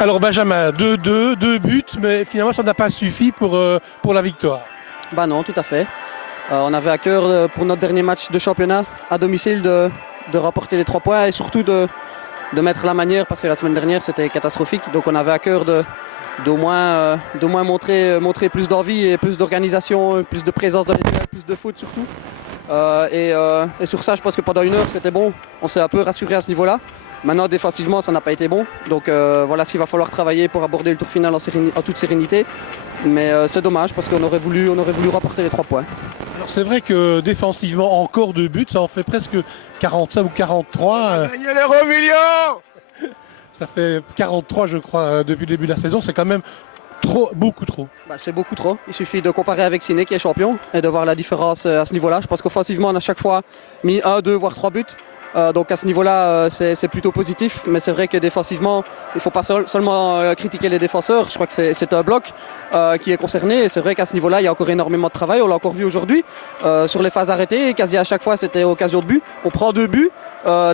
Alors Benjamin, 2-2, 2 buts, mais finalement ça n'a pas suffi pour la victoire. Bah non, tout à fait. On avait à cœur pour notre dernier match de championnat à domicile de rapporter les 3 points et surtout de mettre la manière, parce que la semaine dernière c'était catastrophique. Donc on avait à cœur d'au moins montrer plus d'envie et plus d'organisation, plus de présence dans les duels, plus de foot surtout. Et sur ça, je pense que pendant 1 heure c'était bon. On s'est un peu rassuré à ce niveau-là. Maintenant, défensivement, ça n'a pas été bon. Donc voilà ce qu'il va falloir travailler pour aborder le tour final en toute sérénité. Mais c'est dommage parce qu'on aurait voulu rapporter les 3 points. Alors c'est vrai que défensivement, encore 2 buts, ça en fait presque 45 ou 43. Gagner les millions. Ça fait 43 je crois depuis le début de la saison, c'est quand même trop, beaucoup trop. Bah, c'est beaucoup trop. Il suffit de comparer avec Ciné qui est champion et de voir la différence à ce niveau-là. Je pense qu'offensivement, on a chaque fois mis 1, 2, voire 3 buts. Donc à ce niveau-là, c'est plutôt positif. Mais c'est vrai que défensivement, il ne faut pas seulement critiquer les défenseurs. Je crois que c'est un bloc qui est concerné. Et c'est vrai qu'à ce niveau-là, il y a encore énormément de travail. On l'a encore vu aujourd'hui sur les phases arrêtées. Quasi à chaque fois, c'était occasion de but. On prend 2 buts,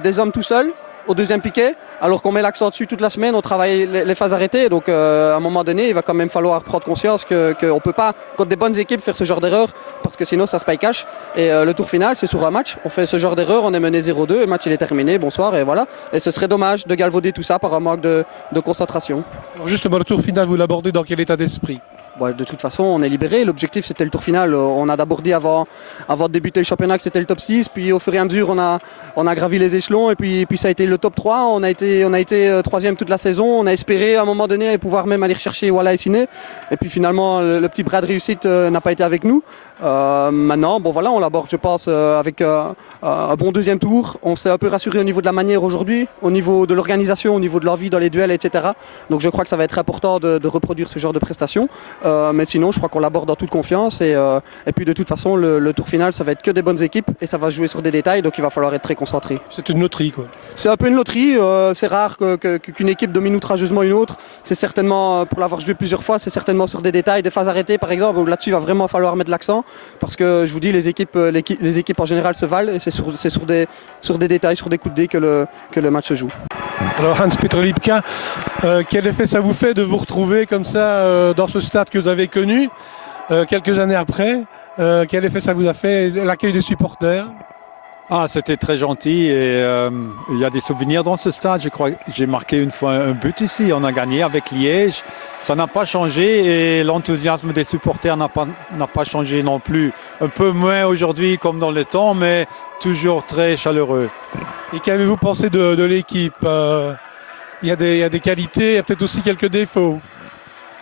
des hommes tout seuls au deuxième piquet, alors qu'on met l'accent dessus toute la semaine, on travaille les phases arrêtées. Donc à un moment donné, il va quand même falloir prendre conscience qu'on ne peut pas, contre des bonnes équipes, faire ce genre d'erreur, parce que sinon ça se paye cash. Et le tour final, c'est sur un match. On fait ce genre d'erreur, on est mené 0-2, le match il est terminé, bonsoir, et voilà. Et ce serait dommage de galvauder tout ça par un manque de concentration. Alors justement, le tour final, vous l'abordez dans quel état d'esprit? Bon, de toute façon, on est libéré. L'objectif, c'était le tour final. On a d'abord dit avant de débuter le championnat que c'était le top 6. Puis au fur et à mesure, on a gravi les échelons. Et puis ça a été le top 3. On a été 3e toute la saison. On a espéré à un moment donné pouvoir même aller chercher Walla et Ciné. Et puis finalement, le petit bras de réussite n'a pas été avec nous. Maintenant, bon voilà, on l'aborde, je pense, avec un bon deuxième tour. On s'est un peu rassuré au niveau de la manière aujourd'hui, au niveau de l'organisation, au niveau de l'envie dans les duels, etc. Donc je crois que ça va être important de reproduire ce genre de prestations. Mais sinon, je crois qu'on l'aborde en toute confiance. Et puis de toute façon, le tour final, ça va être que des bonnes équipes et ça va se jouer sur des détails. Donc il va falloir être très concentré. C'est une loterie quoi. C'est un peu une loterie. C'est rare qu'une équipe domine outrageusement une autre. C'est certainement, pour l'avoir joué plusieurs fois, c'est certainement sur des détails, des phases arrêtées par exemple, où là-dessus il va vraiment falloir mettre l'accent. Parce que je vous dis, les équipes en général se valent et c'est sur des détails, sur des coups de dé que le match se joue. Alors Hans-Peter Lipka, quel effet ça vous fait de vous retrouver comme ça dans ce stade que vous avez connu quelques années après? Quel effet ça vous a fait, l'accueil des supporters? Ah, c'était très gentil et il y a des souvenirs dans ce stade. Je crois que j'ai marqué une fois un but ici. On a gagné avec Liège. Ça n'a pas changé et l'enthousiasme des supporters n'a pas changé non plus. Un peu moins aujourd'hui comme dans le temps, mais toujours très chaleureux. Et qu'avez-vous pensé de l'équipe? Il y a des qualités, il y a peut-être aussi quelques défauts.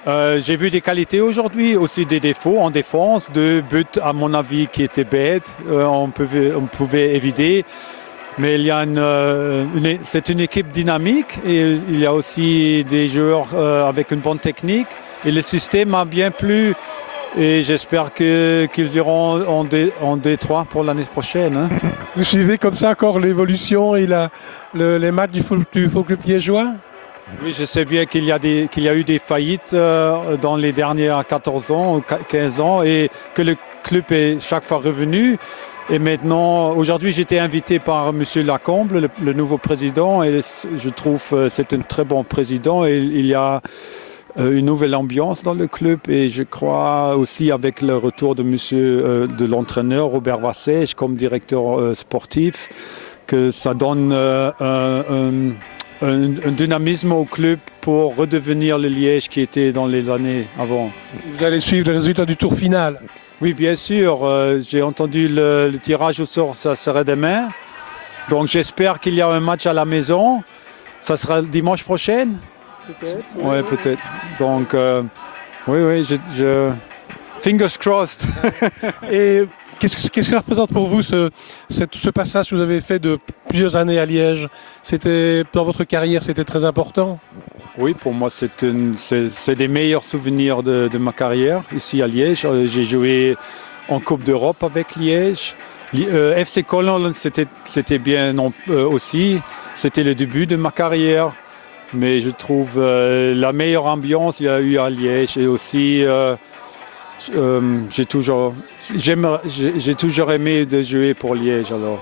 J'ai vu des qualités aujourd'hui, aussi des défauts en défense, 2 buts à mon avis qui étaient bêtes, on pouvait éviter. Mais c'est une équipe dynamique et il y a aussi des joueurs avec une bonne technique. Et le système m'a bien plu et j'espère qu'ils iront en D3 pour l'année prochaine. Hein. Vous suivez comme ça encore l'évolution et les matchs du Foot Club liégeois? Oui, je sais bien qu'il y a eu des faillites dans les derniers 14 ans ou 15 ans et que le club est chaque fois revenu. Et maintenant, aujourd'hui, j'étais invité par M. Lacombe, le nouveau président, et je trouve que c'est un très bon président. Et il y a une nouvelle ambiance dans le club et je crois aussi avec le retour de l'entraîneur Robert Vassège comme directeur sportif que ça donne un dynamisme au club pour redevenir le Liège qui était dans les années avant. Vous allez suivre les résultats du tour final? Oui, bien sûr. J'ai entendu le tirage au sort, ça serait demain. Donc j'espère qu'il y a un match à la maison. Ça sera dimanche prochain? Peut-être. Oui, peut-être. Donc, oui, fingers crossed. Et qu'est-ce que ça représente pour vous ce passage que vous avez fait de plusieurs années à Liège? Dans votre carrière, c'était très important? Oui, pour moi, c'est des meilleurs souvenirs de ma carrière ici à Liège. J'ai joué en Coupe d'Europe avec Liège. FC Cologne, c'était bien aussi. C'était le début de ma carrière. Mais je trouve la meilleure ambiance qu'il y a eu à Liège et aussi j'ai toujours aimé de jouer pour Liège alors.